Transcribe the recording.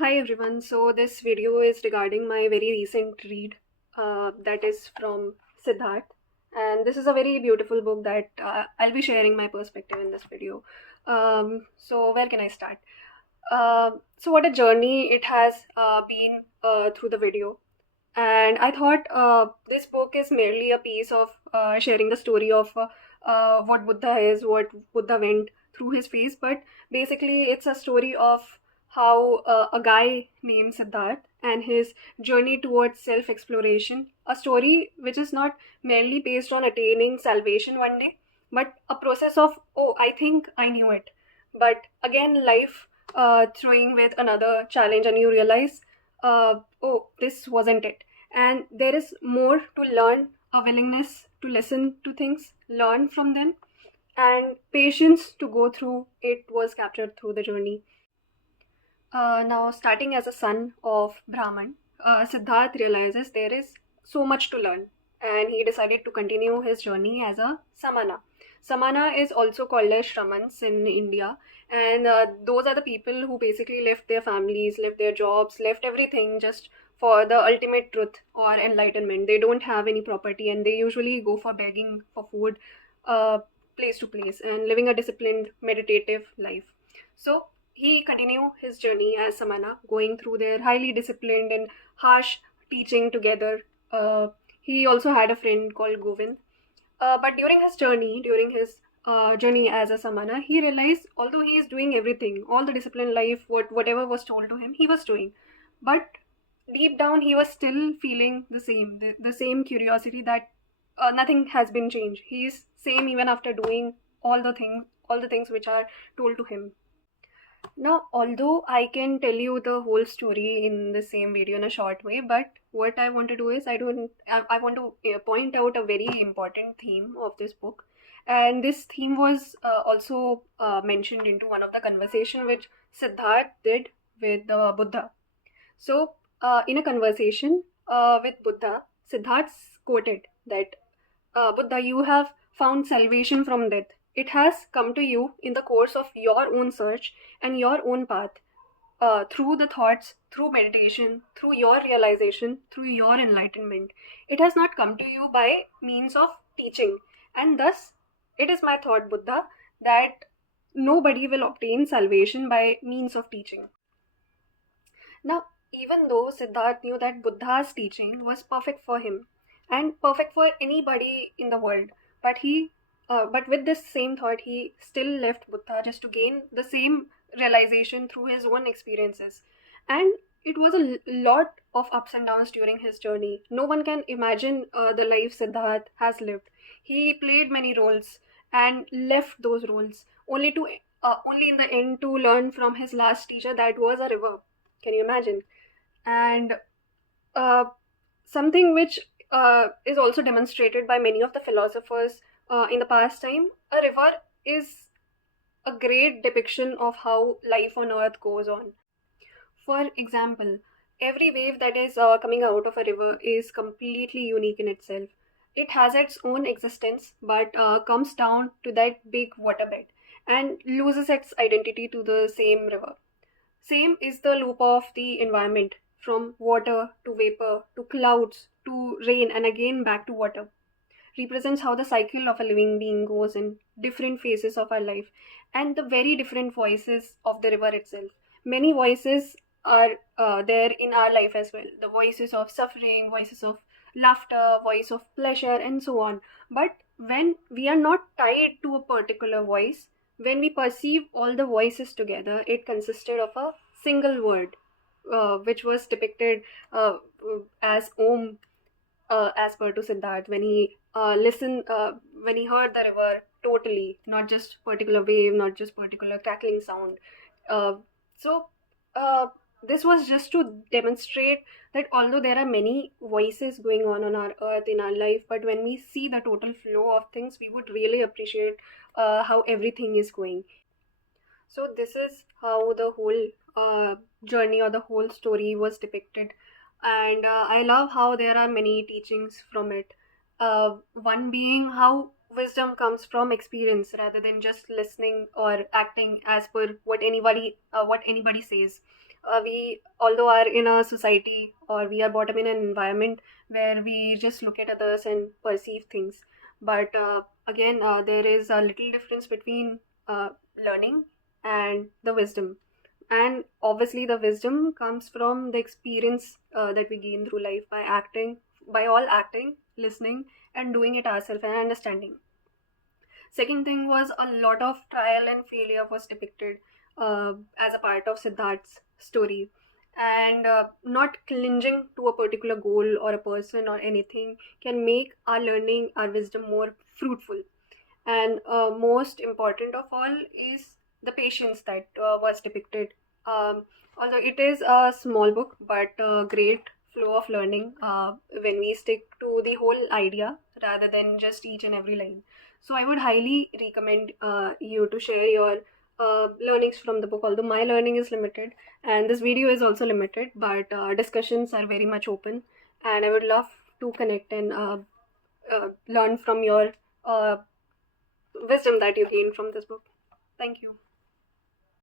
Hi everyone. So this video is regarding my very recent read, that is from Siddharth, and this is a very beautiful book that I'll be sharing my perspective in this video. So where can I start? So what a journey it has been through the video, and I thought this book is merely a piece of sharing the story of what Buddha is, what Buddha went through his phase, but basically it's a story of how a guy named Siddharth and his journey towards self exploration, a story which is not merely based on attaining salvation one day, but a process of, oh, I think I knew it. But again, life throwing with another challenge, and you realize, oh, this wasn't it. And there is more to learn, a willingness to listen to things, learn from them, and patience to go through it was captured through the journey. Now, starting as a son of Brahman, Siddharth realizes there is so much to learn, and he decided to continue his journey as a samana. Samana is also called as Shramans in India, and those are the people who basically left their families, left their jobs, left everything just for the ultimate truth or enlightenment. They don't have any property, and they usually go for begging for food, uh, place to place, and living a disciplined, meditative life. So he continued his journey as Samana, going through their highly disciplined and harsh teaching together. He also had a friend called Govind. But during his journey as a Samana, he realized although he is doing everything, all the disciplined life, whatever was told to him, he was doing. But deep down, he was still feeling the same curiosity that nothing has been changed. He is same even after doing all the things which are told to him. Now, although I can tell you the whole story in the same video in a short way, but what I want to do is I want to point out a very important theme of this book, and this theme was also mentioned into one of the conversation which Siddharth did with Buddha. So, in a conversation with Buddha, Siddharth quoted that Buddha, you have found salvation from death. It has come to you in the course of your own search and your own path, through the thoughts, through meditation, through your realization, through your enlightenment. It has not come to you by means of teaching. And thus, it is my thought, Buddha, that nobody will obtain salvation by means of teaching. Now, even though Siddharth knew that Buddha's teaching was perfect for him and perfect for anybody in the world, but with this same thought, he still left Buddha just to gain the same realization through his own experiences. And it was a lot of ups and downs during his journey. No one can imagine the life Siddharth has lived. He played many roles and left those roles only in the end to learn from his last teacher, that was a river. Can you imagine? And uh, something which is also demonstrated by many of the philosophers in the past time, a river is a great depiction of how life on earth goes on. For example, every wave that is coming out of a river is completely unique in itself. It has its own existence, but comes down to that big waterbed and loses its identity to the same river. Same is the loop of the environment, from water to vapor to clouds to rain and again back to water. Represents how the cycle of a living being goes in different phases of our life, and the very different voices of the river itself. Many voices are there in our life as well, the voices of suffering, voices of laughter, voice of pleasure, and so on. But when we are not tied to a particular voice, when we perceive all the voices together, it consisted of a single word, which was depicted as Om, as per to Siddharth, when he when he heard the river totally, not just particular wave, not just particular crackling sound. Uh, so uh, this was just to demonstrate that although there are many voices going on our earth in our life, but when we see the total flow of things, we would really appreciate how everything is going. So this is how the whole journey or the whole story was depicted, and I love how there are many teachings from it. One being how wisdom comes from experience rather than just listening or acting as per what anybody says. We, although are in a society, or we are brought up in an environment where we just look at others and perceive things, but again, there is a little difference between uh, learning and the wisdom. And obviously the wisdom comes from the experience that we gain through life by acting, by all acting, listening, and doing it ourselves and understanding. Second thing was a lot of trial and failure was depicted as a part of Siddharth's story. And not clinging to a particular goal or a person or anything can make our learning, our wisdom more fruitful. And most important of all is the patience that was depicted. Although it is a small book, but a great flow of learning when we stick to the whole idea rather than just each and every line. So I would highly recommend you to share your learnings from the book. Although my learning is limited and this video is also limited, but discussions are very much open, and I would love to connect and learn from your uh, wisdom that you gain from this book. Thank you.